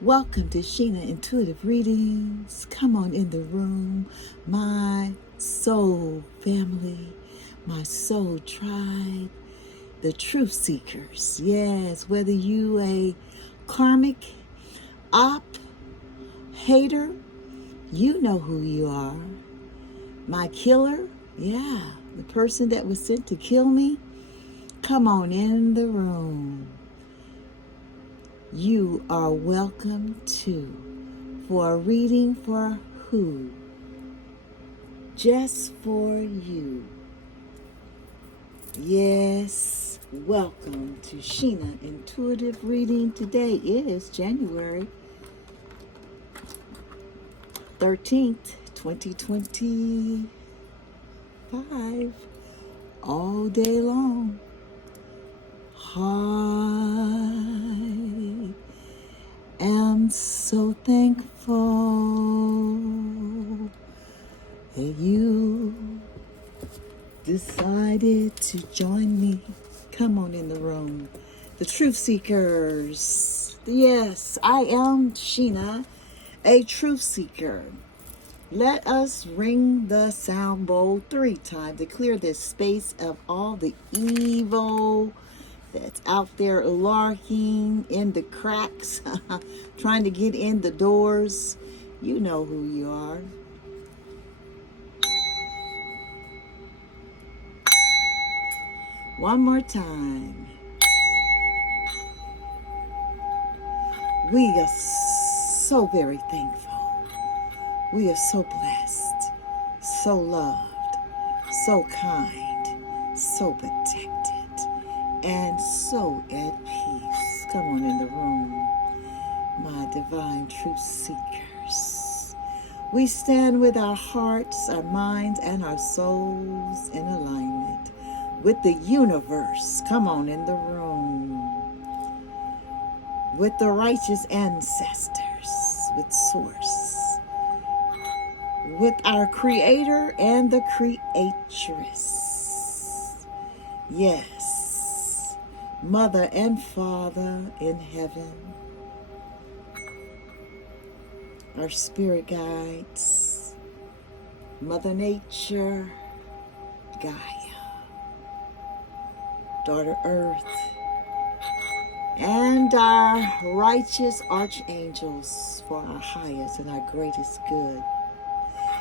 Welcome to Sheena Intuitive Readings. Come on in the room, my soul family, my soul tribe, the truth seekers. Yes, whether you a karmic, op, hater, you know who you are. My killer, yeah, the person that was sent to kill me, come on in the room. You are welcome for a reading for who? Just for you. Yes, welcome to Sheena Intuitive Reading. Today is January 13th, 2025. All day long. I am so thankful that you decided to join me. Come on in the room. The truth seekers. Yes, I am Sheena, a truth seeker. Let us ring the sound bowl 3 times to clear this space of all the evil that's out there lurking in the cracks, trying to get in the doors. You know who you are. One more time. We are so very thankful. We are so blessed, so loved, so kind, so protected, and so at peace. Come on in the room, my divine truth seekers. We stand with our hearts, our minds, and our souls in alignment with the universe. Come on in the room. With the righteous ancestors, with Source, with our Creator and the Creatress. Yes, Mother and Father in heaven, our spirit guides, Mother Nature, Gaia, Daughter Earth, and our righteous archangels for our highest and our greatest good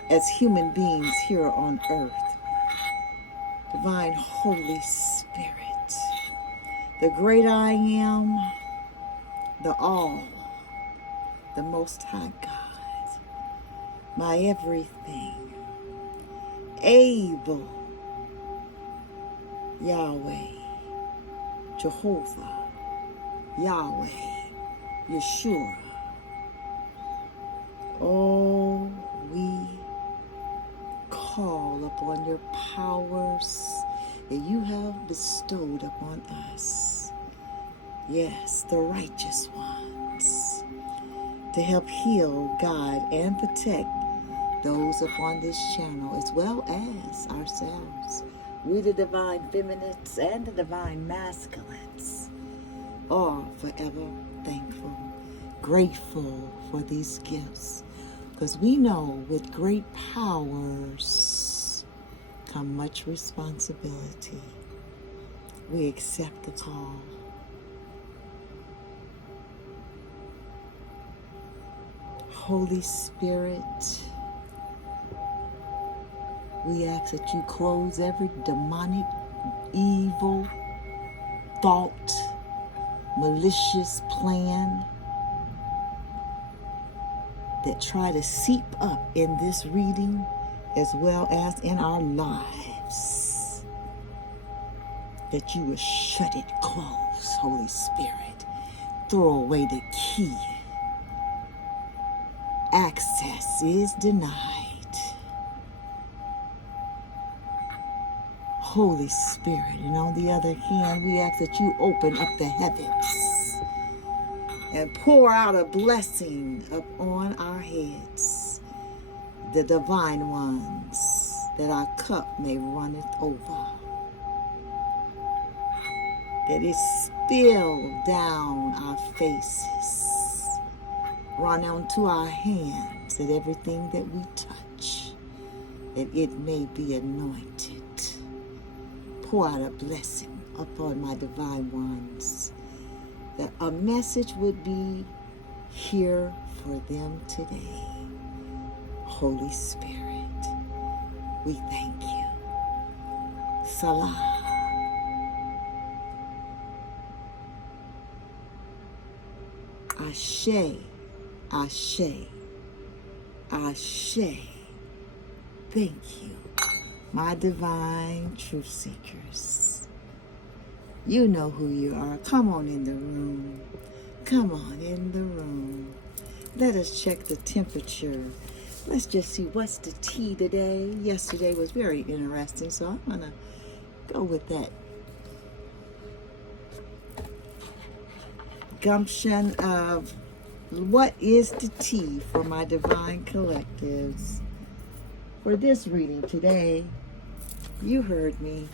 as human beings here on earth. Divine Holy Spirit, the great I am, the all, the Most High God, my everything, able, Yahweh, Jehovah, Yahweh, Yeshua. Oh, we call upon your powers that you have bestowed upon us. Yes, the righteous ones, to help heal, guide, and protect those upon this channel, as well as ourselves. We, the divine feminines and the divine masculines, are forever thankful, grateful for these gifts, because we know with great powers come much responsibility. We accept the call. Holy Spirit, we ask that you close every demonic, evil thought, malicious plan that try to seep up in this reading as well as in our lives, that you will shut it close, Holy Spirit. Throw away the key. Access is denied. Holy Spirit, and on the other hand, we ask that you open up the heavens and pour out a blessing upon our heads, the divine ones, that our cup may runneth over, that it spill down our faces, run onto our hands, that everything that we touch, that it may be anointed. Pour out a blessing upon my divine ones, that a message would be here for them today. Holy Spirit, we thank you. Salah. Ashe, Ashe, Ashe. Thank you, my divine truth seekers. You know who you are. Come on in the room. Come on in the room. Let us check the temperature. Let's just see what's the tea today. Yesterday was very interesting, so I'm going to go with that gumption of what is the tea for my divine collectives. For this reading today, you heard me,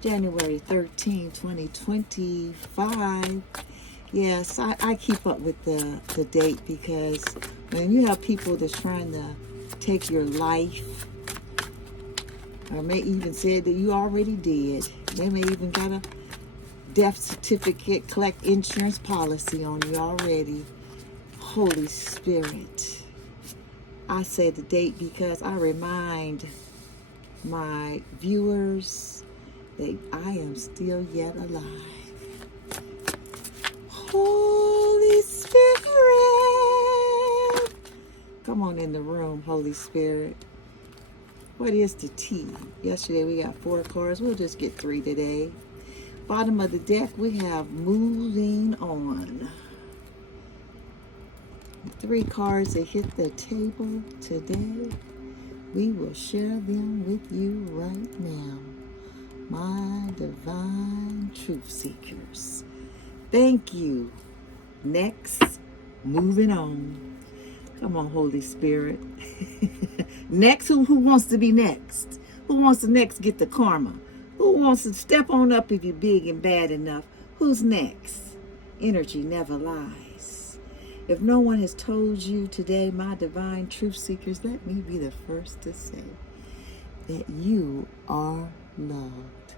January 13, 2025. Yes, I keep up with the date, because when you have people that's trying to take your life, or may even say that you already did, they may even got a death certificate, collect insurance policy on you already. Holy Spirit, I say the date because I remind my viewers that I am still yet alive. Holy Spirit, come on in the room, Holy Spirit. What is the tea? Yesterday we got 4 cards. We'll just get 3 today. Bottom of the deck we have moving on. 3 cards that hit the table today. We will share them with you right now, my divine truth seekers. Thank you. Next, moving on. Come on, Holy Spirit. Next, who wants to be next? Who wants to next get the karma? Who wants to step on up if you're big and bad enough? Who's next? Energy never lies. If no one has told you today, my divine truth seekers, let me be the first to say that you are loved.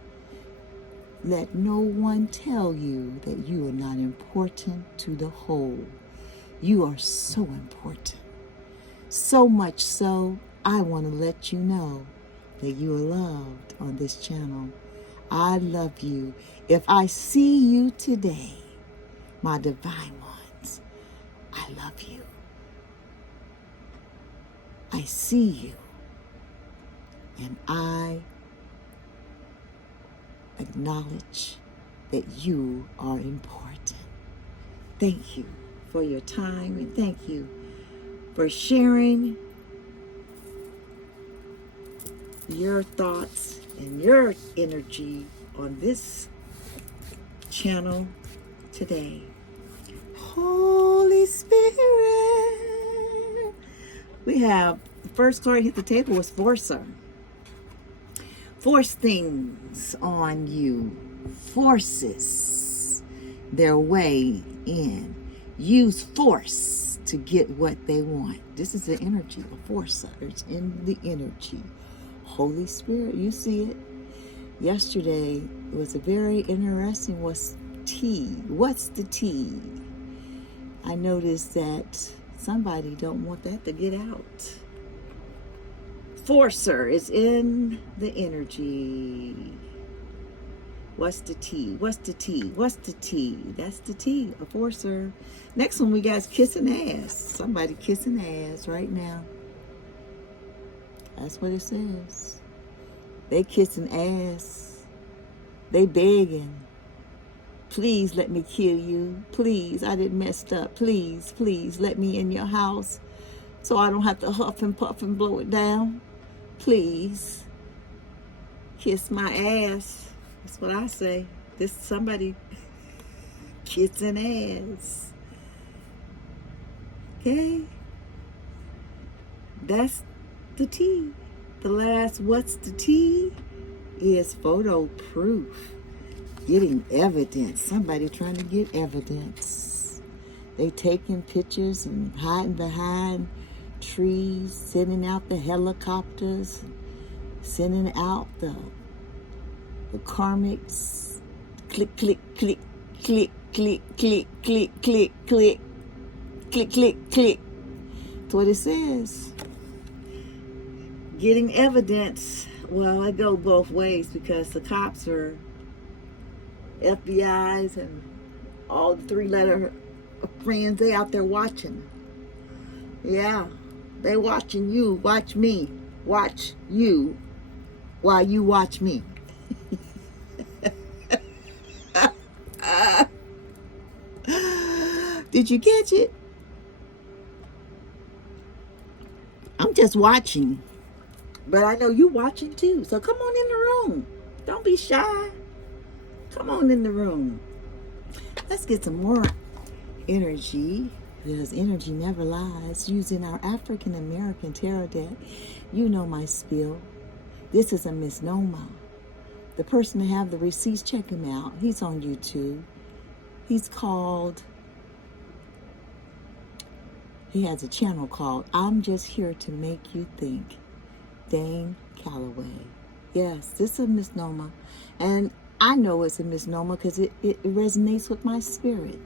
Let no one tell you that you are not important to the whole. You are so important. So much so, I want to let you know that you are loved on this channel. I love you. If I see you today, my divine ones, I love you. I see you, and I acknowledge that you are important. Thank you for your time, and thank you for sharing your thoughts and your energy on this channel today. Holy Spirit. We have the first card hit the table was Forcer. Force things on you. Forces their way in. Use force to get what they want. This is the energy of Forcer. It's in the energy. Holy Spirit, you see it. Yesterday was a very interesting, what's tea? What's the tea? I noticed that somebody don't want that to get out. Forcer is in the energy. What's the tea? What's the tea? What's the tea? That's the tea, a Forcer. Next one we got is kissing ass. Somebody kissing ass right now. That's what it says. They kissing ass. They begging. Please let me kill you. Please, I didn't messed up. Please, please let me in your house so I don't have to huff and puff and blow it down. Please. Kiss my ass. That's what I say. This somebody kissing ass. Okay? That's the tea. The last what's the tea is photo proof. Getting evidence. Somebody trying to get evidence. They taking pictures and hiding behind trees, sending out the helicopters, sending out the karmics. Click, click, click, click, click, click, click, click, click, click, click, click. That's what it says. Getting evidence. Well, it goes both ways because the cops are FBI's and all the three-letter friends. They out there watching. Yeah, they watching you. Watch me. Watch you while you watch me. Did you catch it? I'm just watching. But I know you watching too. So come on in the room. Don't be shy. Come on in the room. Let's get some more energy. Because energy never lies. Using our African American tarot deck. You know my spiel. This is a misnomer. The person to have the receipts, check him out. He's on YouTube. He's called... He has a channel called I'm Just Here to Make You Think. Dane Calloway. Yes, this is a misnomer. And I know it's a misnomer because it resonates with my spirit.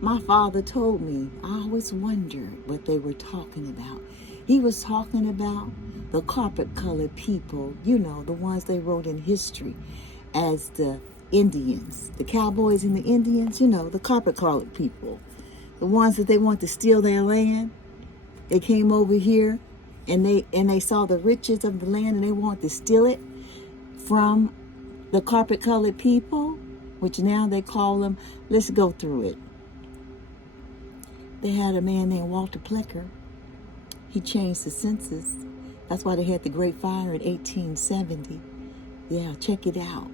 My father told me, I always wondered what they were talking about. He was talking about the carpet-colored people, you know, the ones they wrote in history as the Indians, the cowboys and the Indians, you know, the carpet-colored people. The ones that they want to steal their land. They came over here and they saw the riches of the land and they want to steal it from the carpet-colored people, which now they call them, let's go through it. They had a man named Walter Plecker. He changed the census. That's why they had the Great Fire in 1870. Yeah, check it out.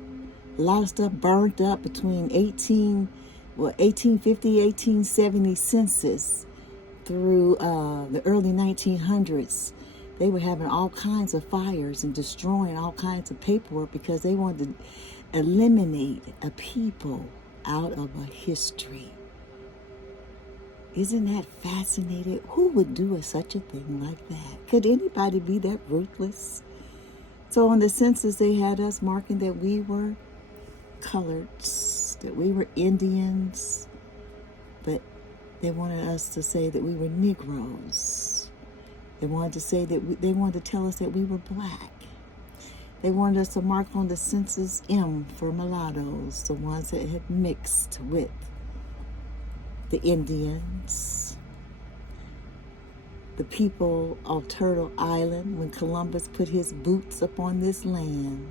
A lot of stuff burned up between 1850, 1870 census through the early 1900s. They were having all kinds of fires and destroying all kinds of paperwork because they wanted to eliminate a people out of a history. Isn't that fascinating? Who would do such a thing like that? Could anybody be that ruthless? So on the census, they had us marking that we were coloreds, that we were Indians, but they wanted us to say that we were Negroes. They wanted to say that they wanted to tell us that we were black. They wanted us to mark on the census M for mulattoes, the ones that had mixed with the Indians, the people of Turtle Island when Columbus put his boots upon this land.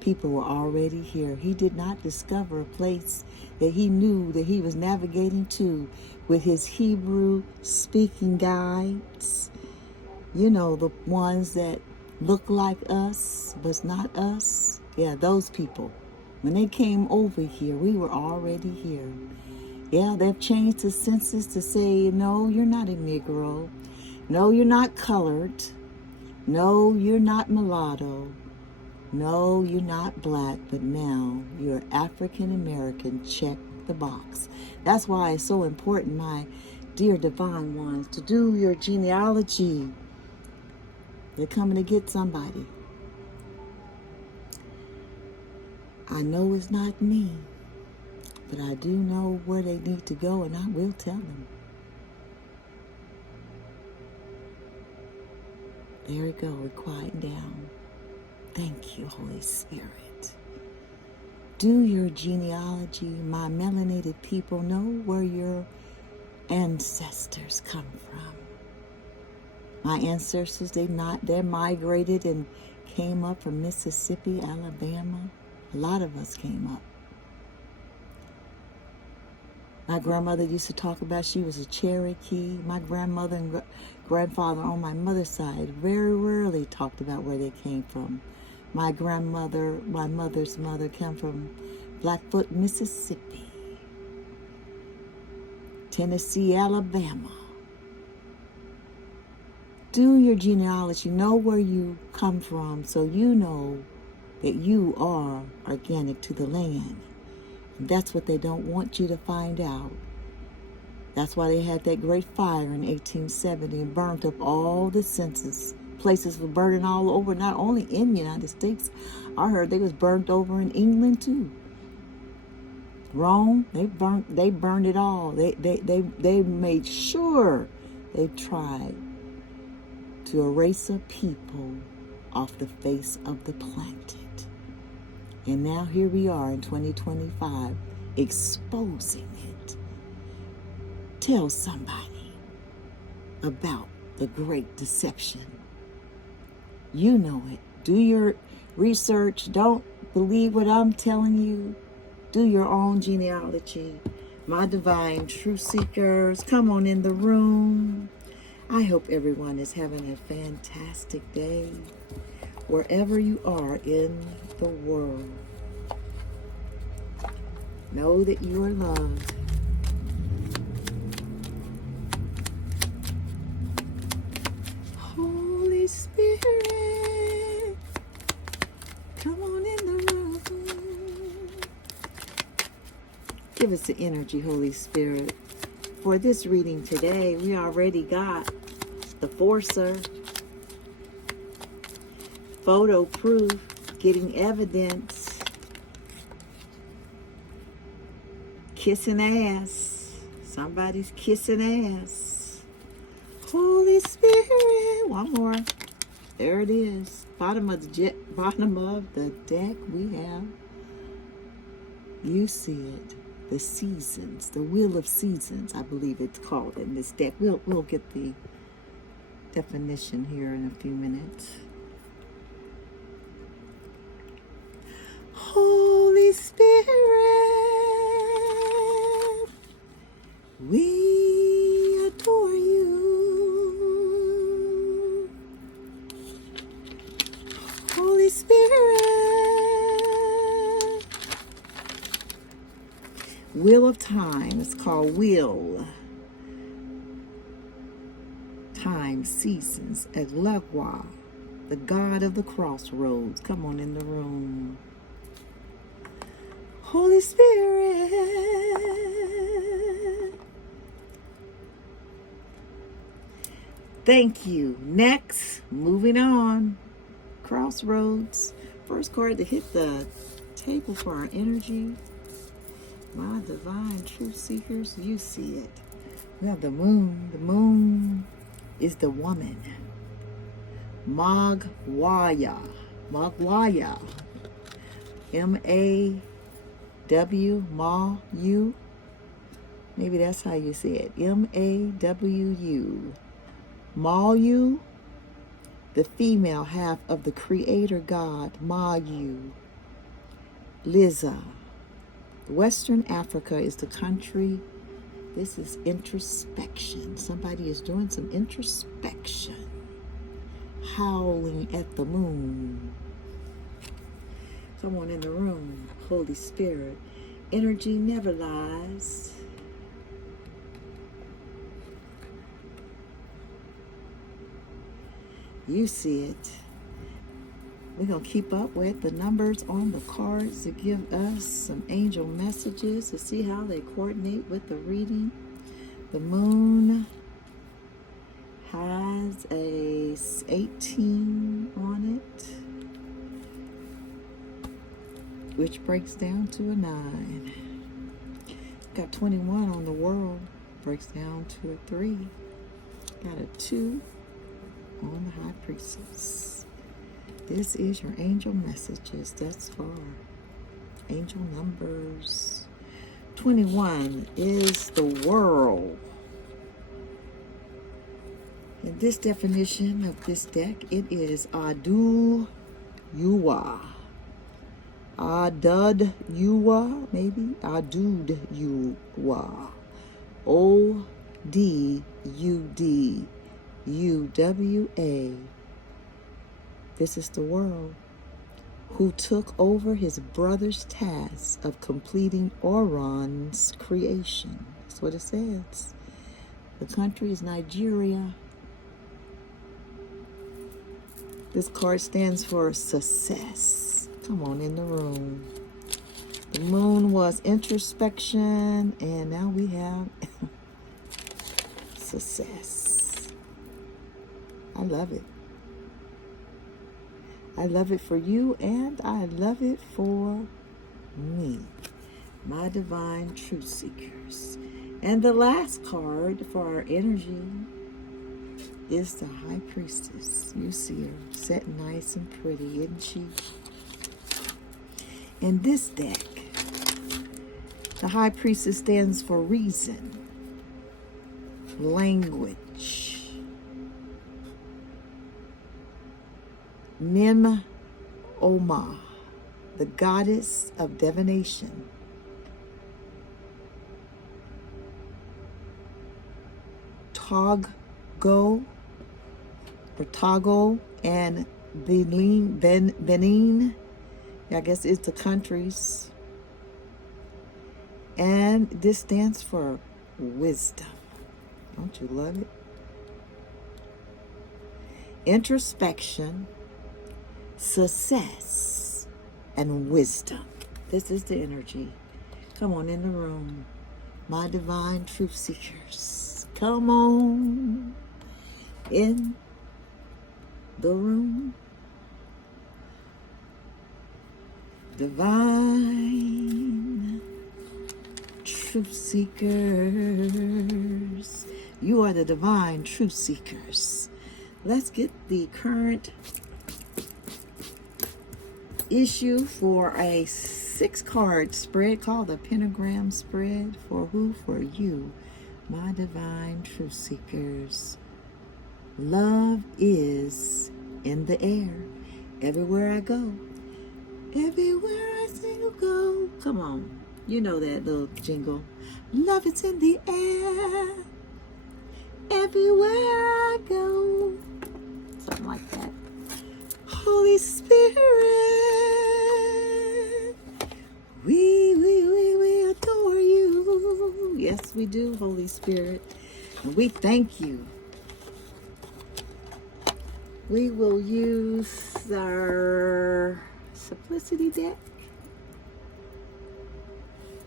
People were already here. He did not discover a place that he knew that he was navigating to with his Hebrew speaking guides. You know, the ones that look like us, but not us. Yeah, those people. When they came over here, we were already here. Yeah, they've changed the census to say, no, you're not a Negro. No, you're not colored. No, you're not mulatto. No, you're not black, but now you're African American. Check the box. That's why it's so important, my dear divine ones, to do your genealogy. They're coming to get somebody. I know it's not me, but I do know where they need to go, and I will tell them. There we go. We're quieting down. Thank you, Holy Spirit. Do your genealogy. My melanated people, know where your ancestors come from. My ancestors, they migrated and came up from Mississippi, Alabama. A lot of us came up. My grandmother used to talk about she was a Cherokee. My grandmother and grandfather on my mother's side very rarely talked about where they came from. My grandmother, my mother's mother, came from Blackfoot, Mississippi, Tennessee, Alabama. Do your genealogy. Know where you come from so you know that you are organic to the land. That's what they don't want you to find out. That's why they had that great fire in 1870 and burnt up all the census. Places were burning all over, not only in the United States. I heard they was burnt over in England too. Rome, they burned it all. They made sure they tried to erase a people off the face of the planet. And now here we are in 2025, exposing it. Tell somebody about the great deception. You know it. Do your research. Don't believe what I'm telling you. Do your own genealogy. My divine truth seekers, come on in the room. I hope everyone is having a fantastic day, wherever you are in the world. Know that you are loved. Holy Spirit, come on in the room. Give us the energy, Holy Spirit. For this reading today, we already got the Forcer, photo proof, getting evidence, kissing ass. Somebody's kissing ass. Holy Spirit. One more. There it is. Bottom of the deck we have. You see it. The seasons, the wheel of seasons, I believe it's called in this deck. We'll get the definition here in a few minutes. Holy Spirit, we adore you. Holy Spirit, wheel of time. It's called wheel. Time, seasons, Elegwa, the God of the crossroads. Come on in the room. Holy Spirit. Thank you. Next, moving on. Crossroads. First card to hit the table for our energy. My divine truth seekers, you see it. We have the moon. The moon is the woman. Magwaya. M-A-W, Ma-U. Maybe that's how you say it. M-A-W-U. Ma-U, the female half of the creator God, Ma-U. Liza. Western Africa is the country. This is introspection. Somebody is doing some introspection. Howling at the moon. Someone in the room. Holy Spirit. Energy never lies. You see it. We're going to keep up with the numbers on the cards to give us some angel messages to see how they coordinate with the reading. The moon has a 18 on it, which breaks down to a 9. Got 21 on the world, breaks down to a 3. Got a 2 on the high priestess. This is your angel messages thus far. Angel numbers. 21 is the world. In this definition of this deck, it is Adu Yuwa. Adud Yuwa, maybe? Adud Yuwa. O-D-U-D U-W-A. This is the world, who took over his brother's task of completing Oron's creation. That's what it says. The country is Nigeria. This card stands for success. Come on in the room. The moon was introspection, and now we have success. I love it. I love it for you, and I love it for me, my divine truth seekers. And the last card for our energy is the High Priestess. You see her set nice and pretty, isn't she? In this deck, the High Priestess stands for reason, language, Nim Oma, the goddess of divination, Togo, and Benin, I guess it's the countries. And this stands for wisdom. Don't you love it? Introspection, success, and wisdom. This is the energy. Come on in the room, my divine truth seekers. Come on in the room. Divine truth seekers. You are the divine truth seekers. Let's get the current issue for a 6-card spread called the Pentagram Spread. For who? For you, my divine truth seekers. Love is in the air. Everywhere I go. Everywhere I sing or go. Come on. You know that little jingle. Love is in the air. Everywhere I go. Something like that. Holy Spirit. We adore you. Yes, we do, Holy Spirit. And we thank you. We will use our Simplicity deck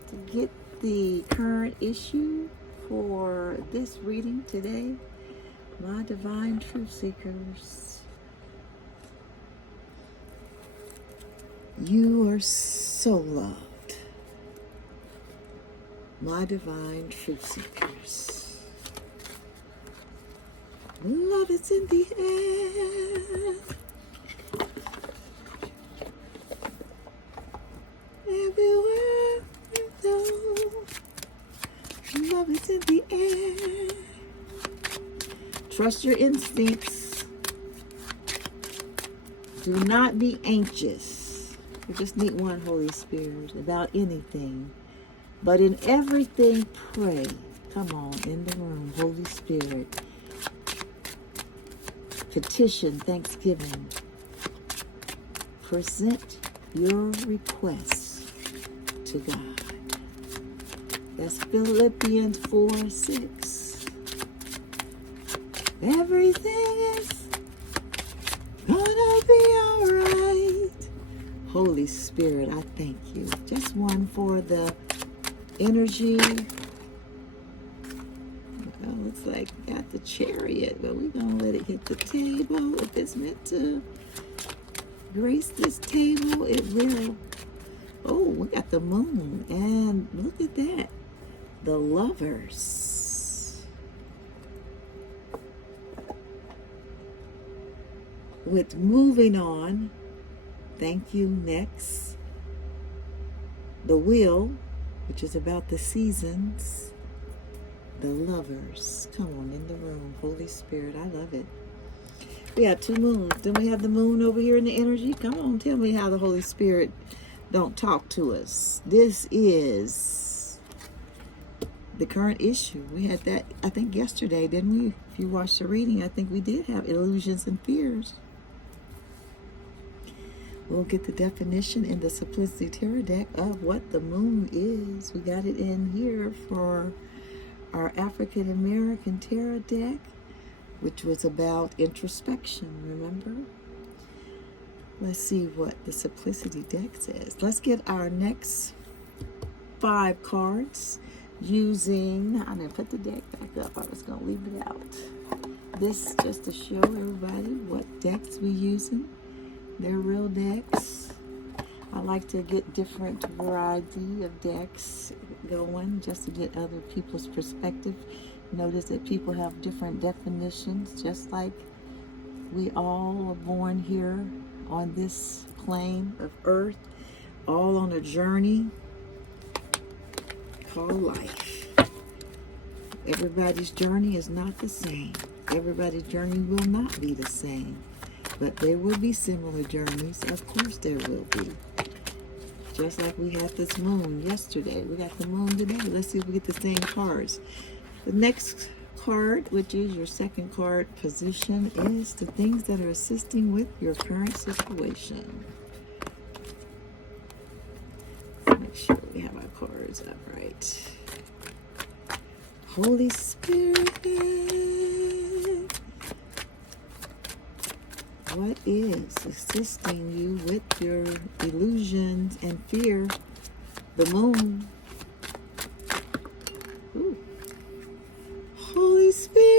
to get the current issue for this reading today. My divine truth seekers, you are so loved. My divine truth seekers. Love is in the air. Everywhere you go. Love is in the air. Trust your instincts. Do not be anxious. You just need one, Holy Spirit, about anything. But in everything, pray. Come on, in the room, Holy Spirit. Petition, thanksgiving. Present your requests to God. That's Philippians 4:6. Everything is gonna be all right. Holy Spirit, I thank you. Just one for the energy. Oh, looks like got the Chariot, but we're gonna let it hit the table. If it's meant to grace this table, it will. Oh, we got the Moon, and look at that, the Lovers. With moving on, thank you, next, the Wheel, which is about the seasons, the Lovers. Come on in the room, Holy Spirit, I love it. We have 2 moons. Then we have the Moon over here in the energy. Come on, tell me how the Holy Spirit don't talk to us. This is the current issue. We had that, I think, yesterday, didn't we? If you watched the reading, I think we did have illusions and fears. We'll get the definition in the Simplicity Tarot deck of what the Moon is. We got it in here for our African American Tarot deck, which was about introspection, remember? Let's see what the Simplicity deck says. Let's get our next 5 cards using, I'm going to put the deck back up. I was going to leave it out. This just to show everybody what decks we're using. They're real decks. I like to get different variety of decks going just to get other people's perspective. Notice that people have different definitions, just like we all are born here on this plane of earth, all on a journey called life. Everybody's journey is not the same. Everybody's journey will not be the same. But there will be similar journeys. Of course there will be. Just like we had this moon yesterday. We got the moon today. Let's see if we get the same cards. The next card, which is your second card position, is the things that are assisting with your current situation. Let's make sure we have our cards up right. Holy Spirit, what is assisting you with your illusions and fear? The moon. Ooh. Holy Spirit.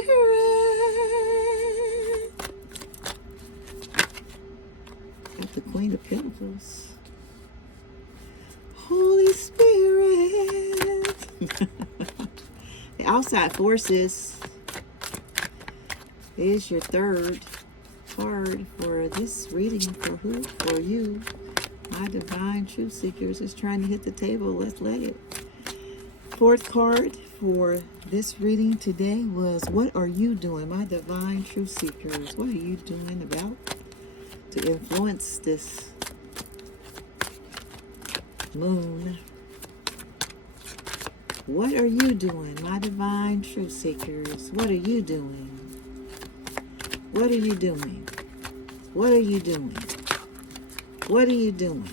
Got the Queen of Pentacles. Holy Spirit. The outside forces is your third card for this reading. For who? For you. My divine truth seekers is trying to hit the table. Let's let it. Fourth card for this reading today was, what are you doing, my divine truth seekers? What are you doing about to influence this moon? What are you doing, my divine truth seekers? What are you doing? What are you doing? What are you doing? What are you doing?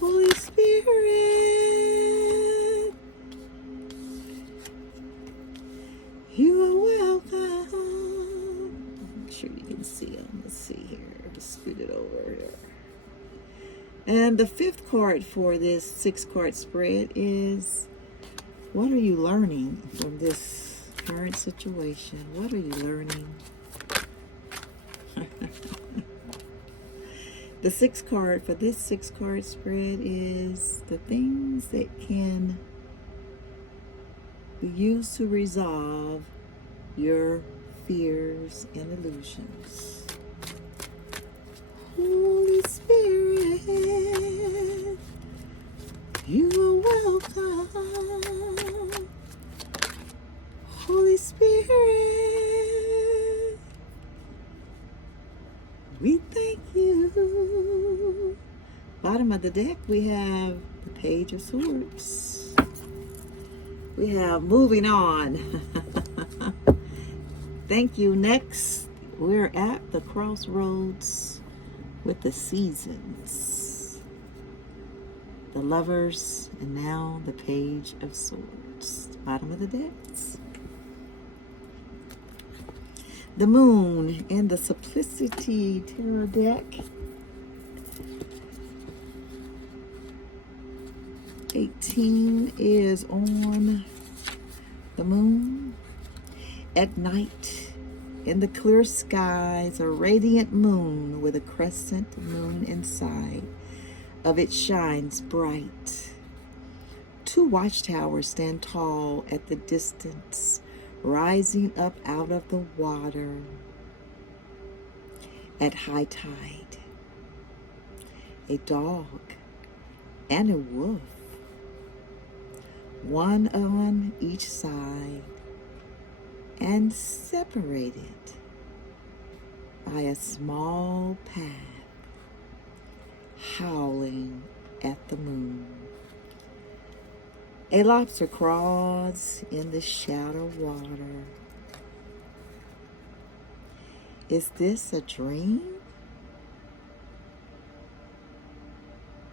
Holy Spirit, you are welcome. I'm sure you can see them. Let's see here. Just scoot it over here. And the fifth card for this 6-card spread is, what are you learning from this current situation? What are you learning? The 6th card for this 6-card spread is the things that can be used to resolve your fears and illusions. Holy Spirit, you are welcome. Holy Spirit, we thank you. Bottom of the deck, we have the Page of Swords. We have moving on. Thank you. Next, we're at the crossroads with the seasons, the Lovers, and now the Page of Swords. Bottom of the decks. The Moon in the Simplicity Tarot deck. 18 is on the moon. At night, in the clear skies, a radiant moon with a crescent moon inside of it shines bright. 2 watchtowers stand tall at the distance, rising up out of the water at high tide. A dog and a wolf, one on each side, and separated by a small path, howling at the moon. A lobster crawls in the shallow water. Is this a dream?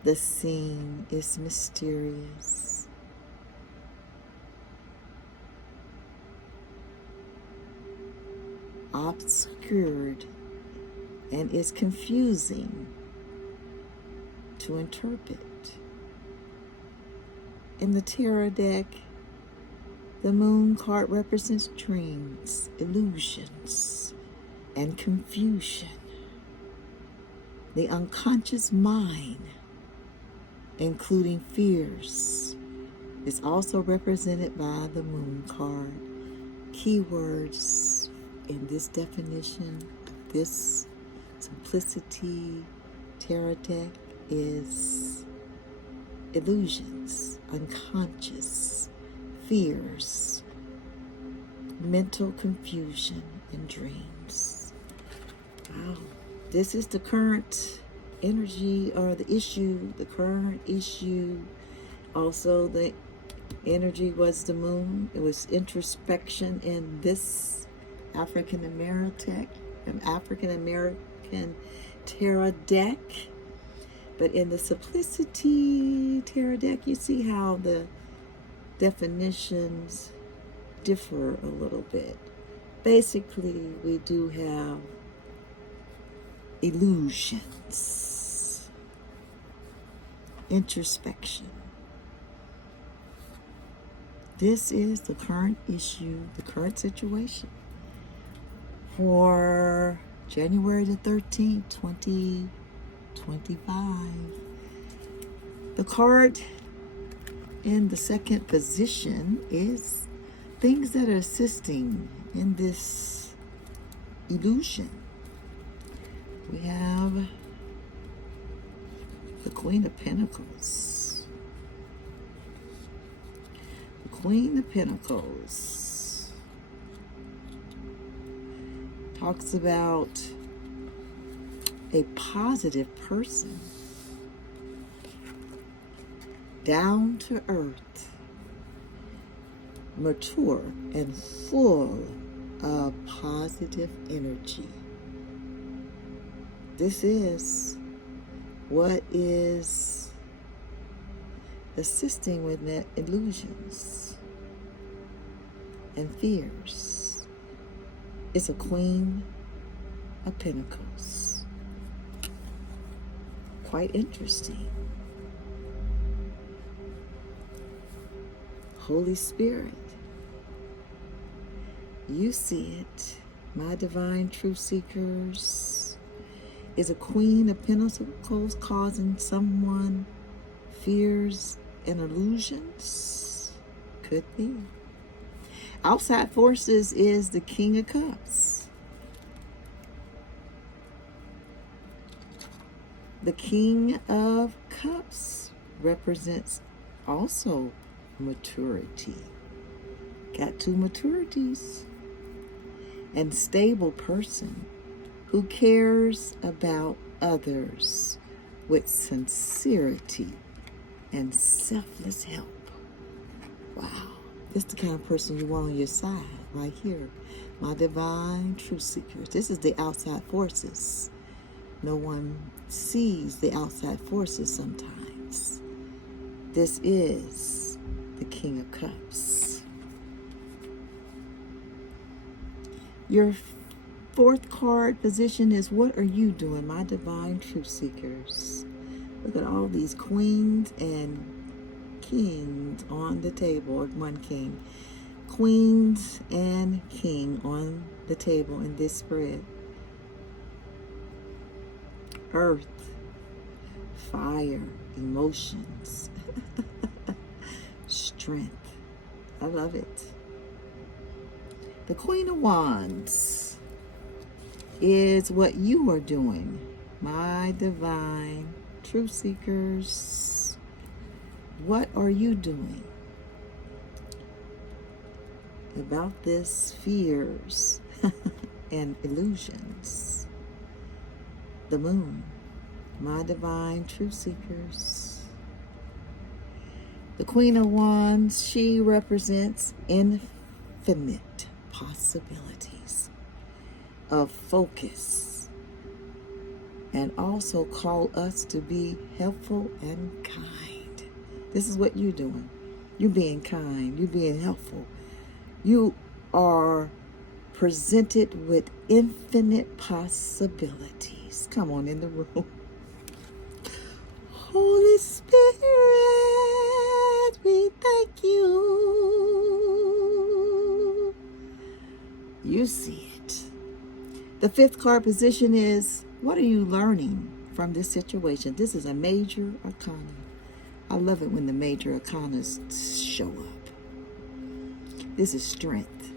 The scene is mysterious. Obscured, and is confusing to interpret. in the tarot deck, the moon card represents dreams, illusions, and confusion. The unconscious mind, including fears, is also represented by the moon card. Keywords in this definition of this simplicity tarot deck is illusions, unconscious, fears, mental confusion, and dreams. Wow. This is the current energy or the issue, the current issue. Also, the energy was the moon. It was introspection in this African American tarot deck. But in the simplicity tarot deck, you see how the definitions differ a little bit. Basically, we do have illusions, introspection. This is the current issue, the current situation for January the 13th, 2025. The card in the second position is things that are assisting in this illusion. We have the Queen of Pentacles. The Queen of Pentacles talks about a positive person, down to earth, mature, and full of positive energy. This is what is assisting with net illusions and fears. It's a Queen of Pentacles. Quite interesting. Holy Spirit, you see it, my divine truth seekers. Is a Queen of Pentacles causing someone fears and illusions? Could be. Outside forces is the King of Cups. The King of Cups represents also maturity. Got two maturities. And stable person who cares about others with sincerity and selfless help. Wow. This is the kind of person you want on your side right here. My divine truth seekers. This is the outside forces. No one sees the outside forces sometimes. This is the King of Cups. Your fourth card position is what are you doing, my divine truth seekers? Look at all these queens and kings on the table, or one king. Queens and king on the table in this spread. Earth, fire, emotions, strength. I love it. The Queen of Wands is what you are doing, my divine truth seekers. What are you doing about this fears and illusions? The moon, my divine truth seekers. The Queen of Wands, she represents infinite possibilities of focus, and also call us to be helpful and kind. This is what you're doing. You're being kind. You're being helpful. You are presented with infinite possibilities. Come on in the room. Holy Spirit, we like you. You see it. The fifth card position is, what are you learning from this situation? This is a major arcana. I love it when the major arcanas show up. This is strength.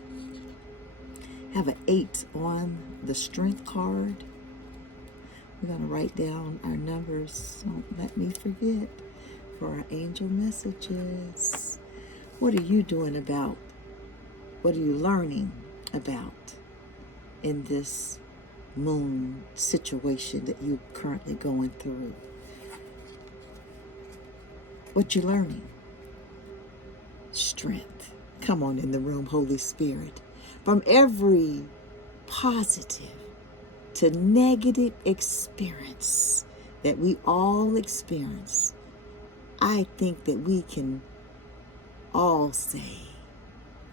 Have an 8 on the strength card. We're going to write down our numbers. Don't let me forget for our angel messages. What are you doing about? What are you learning about in this moon situation that you're currently going through? What you learning? Strength. Come on in the room, Holy Spirit. From every positive to negative experience that we all experience, I think that we can all say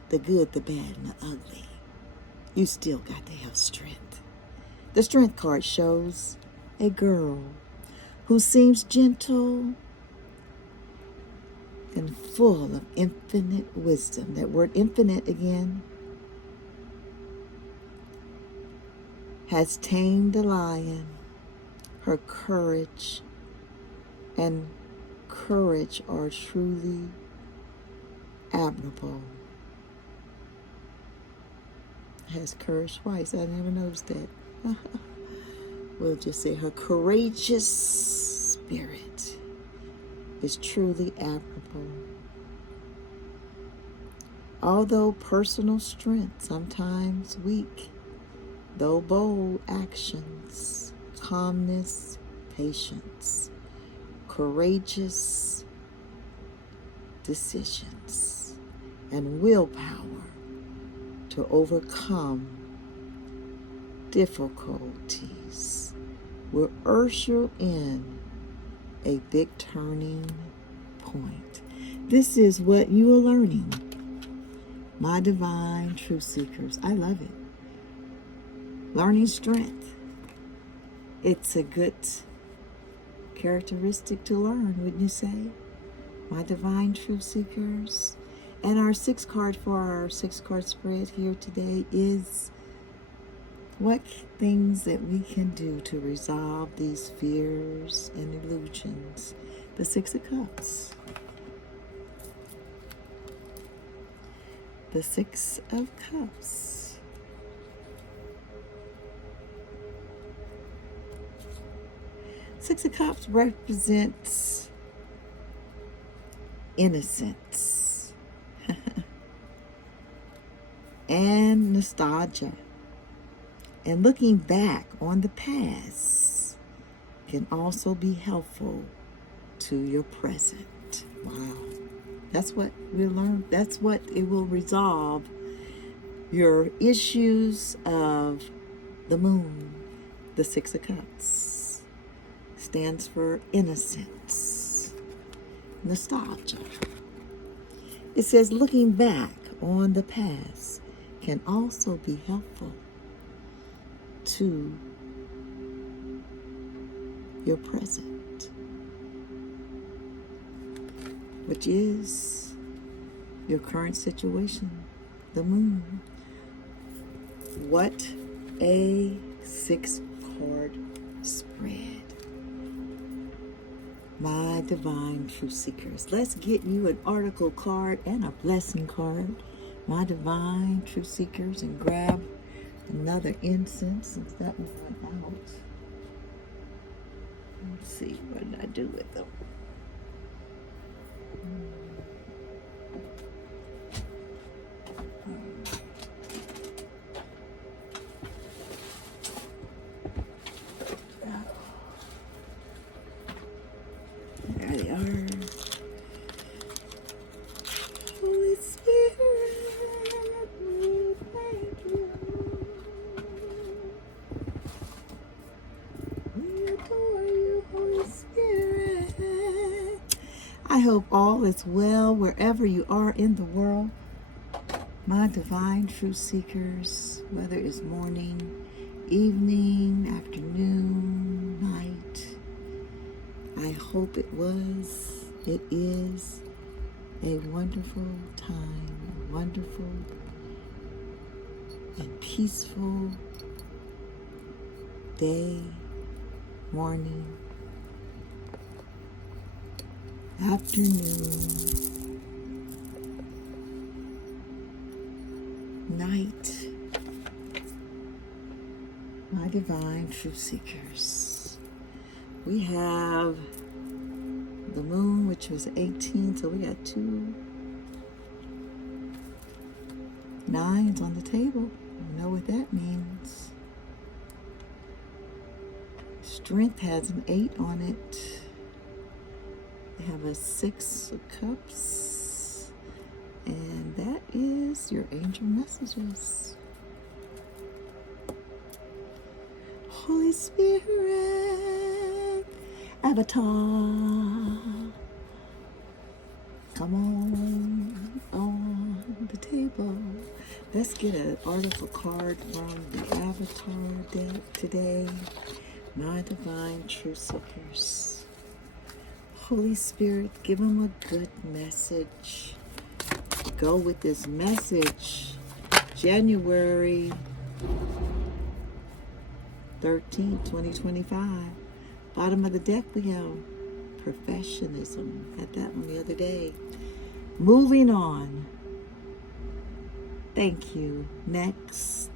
the good, the bad, and the ugly. You still got to have strength. The strength card shows a girl who seems gentle and full of infinite wisdom. That word infinite again. Has tamed a lion. Her courage are truly admirable. Has courage twice. I never noticed that. We'll just say her courageous spirit is truly admirable. Although personal strength sometimes weak, though bold actions, calmness, patience, courageous decisions, and willpower to overcome difficulties will usher in a big turning point. This is what you are learning, my divine truth seekers. I love it. Learning strength. It's a good characteristic to learn, wouldn't you say? My divine truth seekers. And our 6th card for our 6-card spread here today is what things that we can do to resolve these fears and illusions. The 6 of Cups. The 6 of Cups. Six of Cups represents innocence and nostalgia. And looking back on the past can also be helpful to your present. Wow. That's what we learn. That's what it will resolve your issues of the moon. The 6 of Cups stands for innocence, nostalgia. It says looking back on the past can also be helpful to your present, which is your current situation, the moon. What a 6-card spread. My divine truth seekers, let's get you an oracle card and a blessing card, my divine truth seekers, and grab another incense since that one went out. Let's see, what did I do with them? There they are. Holy Spirit, we thank you. We adore you, Holy Spirit. I hope all is well wherever you are in the world. My divine truth seekers, whether it's morning, evening, afternoon, night, I hope it is a wonderful time, a wonderful and peaceful day, morning, afternoon, night, my divine truth seekers. We have the moon, which was 18, so we got 2 9s on the table. You know what that means. Strength has an 8 on it. We have a 6 of cups, and that is your angel messages. Holy Spirit, Avatar, come on the table. Let's get an oracle card from the Avatar deck today. My divine truth seekers. Holy Spirit, give them a good message. Go with this message. January 13th, 2025. Bottom of the deck we have professionalism. Had that one the other day. Moving on. Thank you. Next.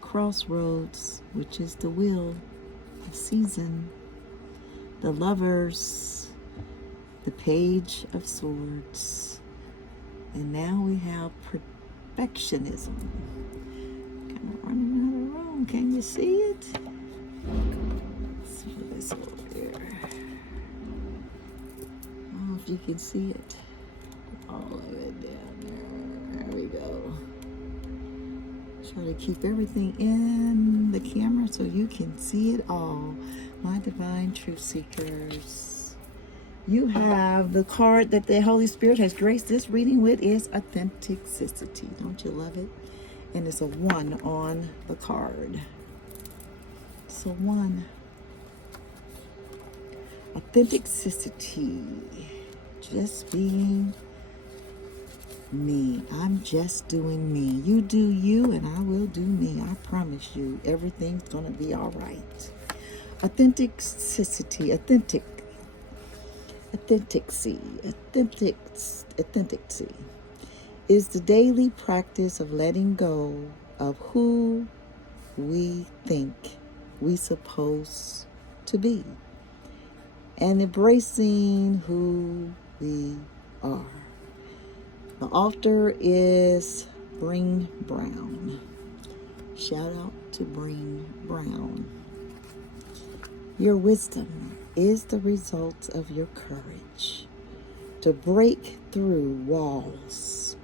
Crossroads, which is the wheel of season. The Lovers. The Page of Swords. And now we have perfectionism. Kind of running out of room. Can you see it? Let's put this over here. Oh, if you can see it. All the way down there. There we go. Try to keep everything in the camera so you can see it all. My divine truth seekers. You have the card that the Holy Spirit has graced this reading with is authenticity. Don't you love it? And it's a 1 on the card. It's a 1. Authenticity. Just being me. I'm just doing me. You do you and I will do me. I promise you everything's going to be all right. Authenticity. Authenticity is the daily practice of letting go of who we think we supposed to be and embracing who we are. The author is Bring Brown. Shout out to Bring Brown. Your wisdom is the result of your courage to break through walls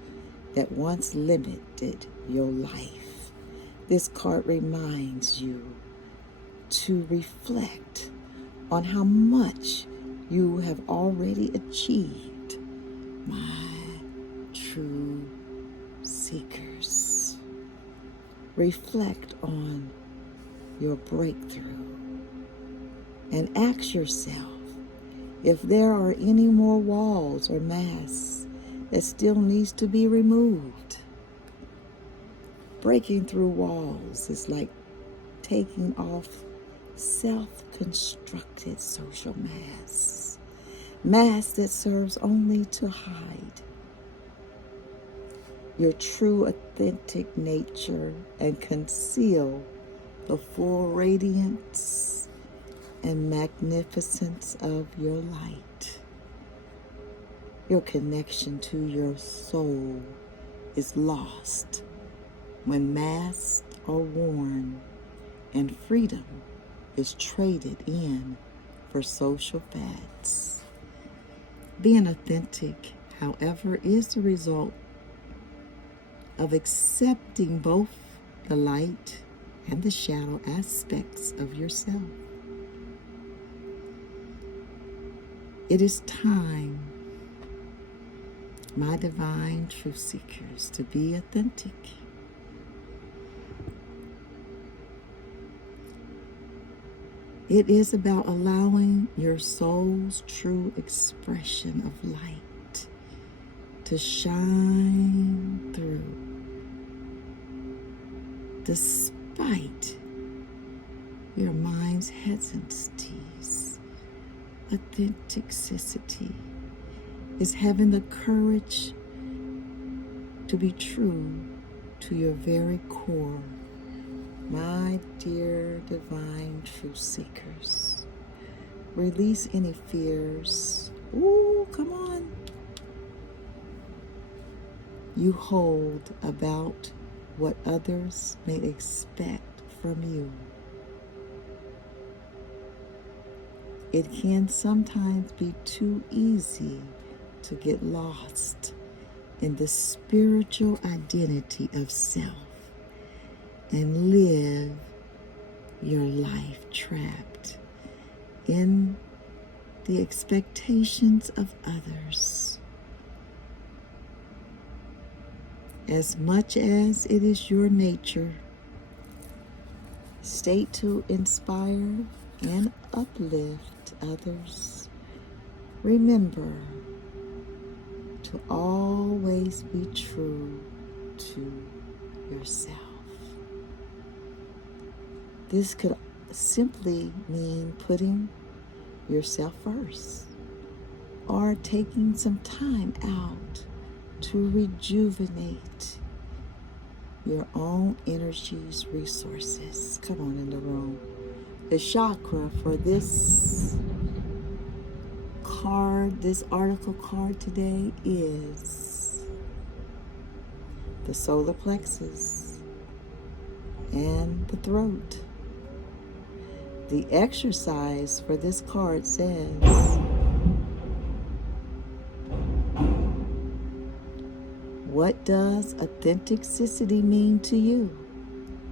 that once limited your life. This card reminds you to reflect on how much you have already achieved, my true seekers. Reflect on your breakthrough and ask yourself if there are any more walls or masks that still needs to be removed. Breaking through walls is like taking off self-constructed social masks that serves only to hide your true authentic nature and conceal the full radiance and magnificence of your light. Your connection to your soul is lost when masks are worn and freedom is traded in for social fads. Being authentic, however, is the result of accepting both the light and the shadow aspects of yourself. It is time, my divine truth seekers, to be authentic. It is about allowing your soul's true expression of light to shine through despite your mind's hesitancies. Authenticity is having the courage to be true to your very core. My dear divine truth seekers, release any fears. Ooh, come on. You hold about what others may expect from you. It can sometimes be too easy to get lost in the spiritual identity of self and live your life trapped in the expectations of others. As much as it is your nature state to inspire and uplift others, remember to always be true to yourself. This could simply mean putting yourself first or taking some time out to rejuvenate your own energies, resources. Come on in the room. The chakra for this card, this article card today is the solar plexus and the throat. The exercise for this card says, what does authenticity mean to you?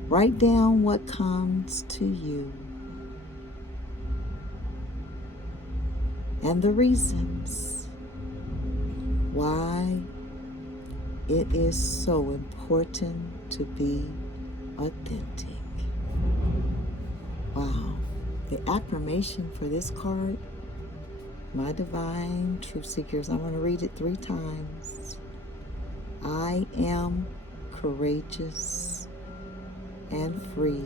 Write down what comes to you and the reasons why it is so important to be authentic. Wow. The affirmation for this card, my divine truth seekers, I'm going to read it 3 times. I am courageous and free,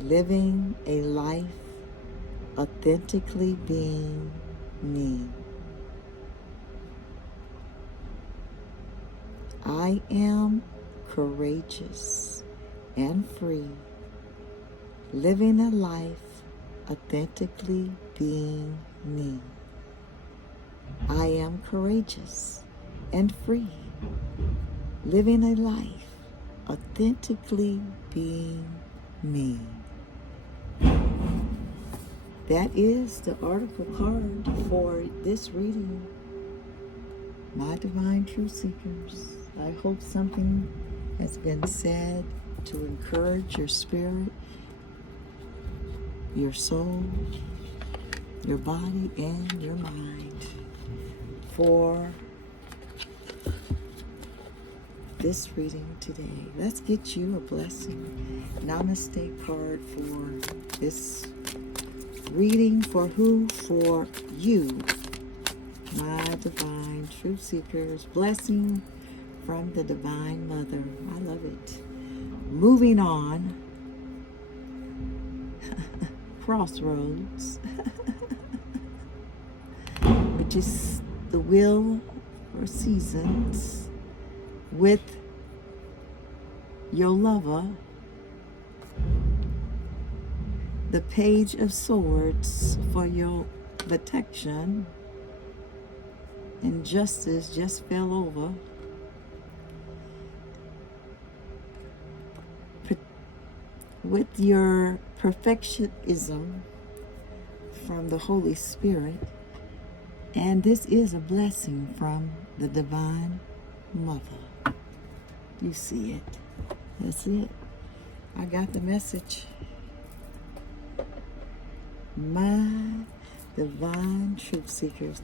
living a life authentically being me. I am courageous and free, living a life authentically being me. I am courageous and free, living a life authentically being me. That is the article card for this reading, my divine truth seekers. I hope something has been said to encourage your spirit, your soul, your body, and your mind for this reading today. Let's get you a blessing namaste card for this reading. For who? For you, my divine truth seekers. Blessing from the Divine Mother. I love it. Moving on. Crossroads, which is the wheel or seasons with your lover. The Page of Swords for your protection. Injustice just fell over. With your perfectionism from the Holy Spirit. And this is a blessing from the Divine Mother. You see it. That's it. I got the message. My divine truth seekers.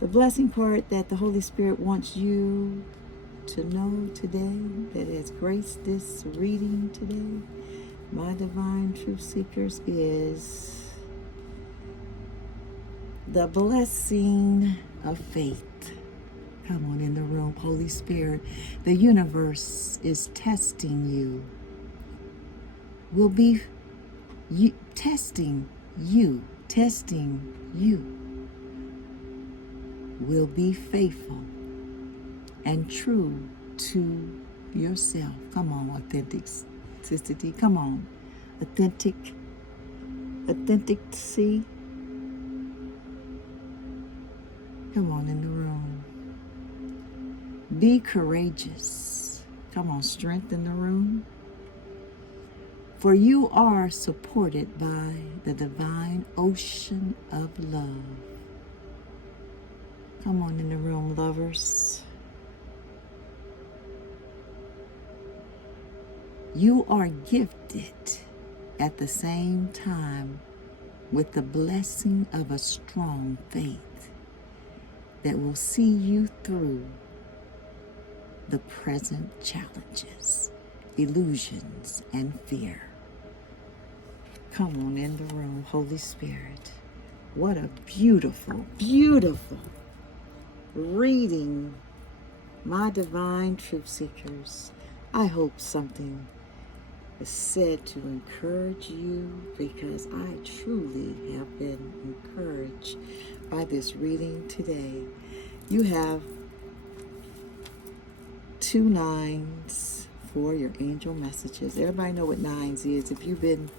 The blessing part that the Holy Spirit wants you to know today, that has graced this reading today, my divine truth seekers, is the blessing of faith. Come on in the room, Holy Spirit. The universe is testing you. Will be testing you. Will be faithful and true to yourself. Come on, authenticity. Come on, authenticity. Come on in the room. Be courageous. Come on, strength in the room. For you are supported by the divine ocean of love. Come on in the room, lovers. You are gifted at the same time with the blessing of a strong faith that will see you through the present challenges, illusions, and fear. Come on in the room, Holy Spirit. What a beautiful, beautiful reading, my divine truth seekers. I hope something is said to encourage you, because I truly have been encouraged by this reading today. You have 2 9s for your angel messages. Everybody know what 9s is. If you've been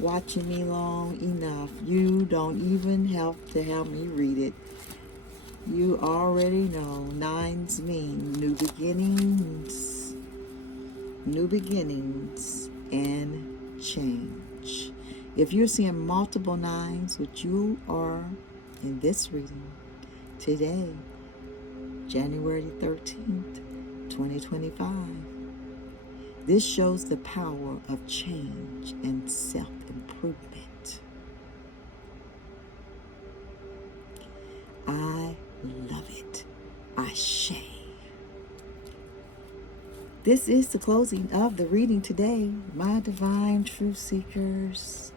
watching me long enough, you don't even have to have me read it. You already know 9s mean new beginnings and change. If you're seeing multiple 9s, which you are in this reading today, January 13th, 2025, this shows the power of change and self-improvement. I love it. Ashe. This is the closing of the reading today, my divine truth seekers.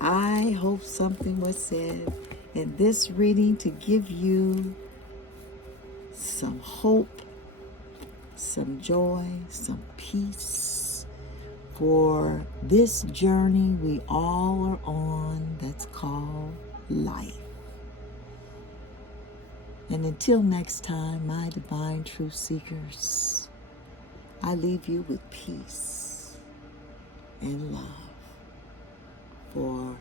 I hope something was said in this reading to give you some hope, some joy, some peace for this journey we all are on that's called life. And until next time, my divine truth seekers, I leave you with peace and love for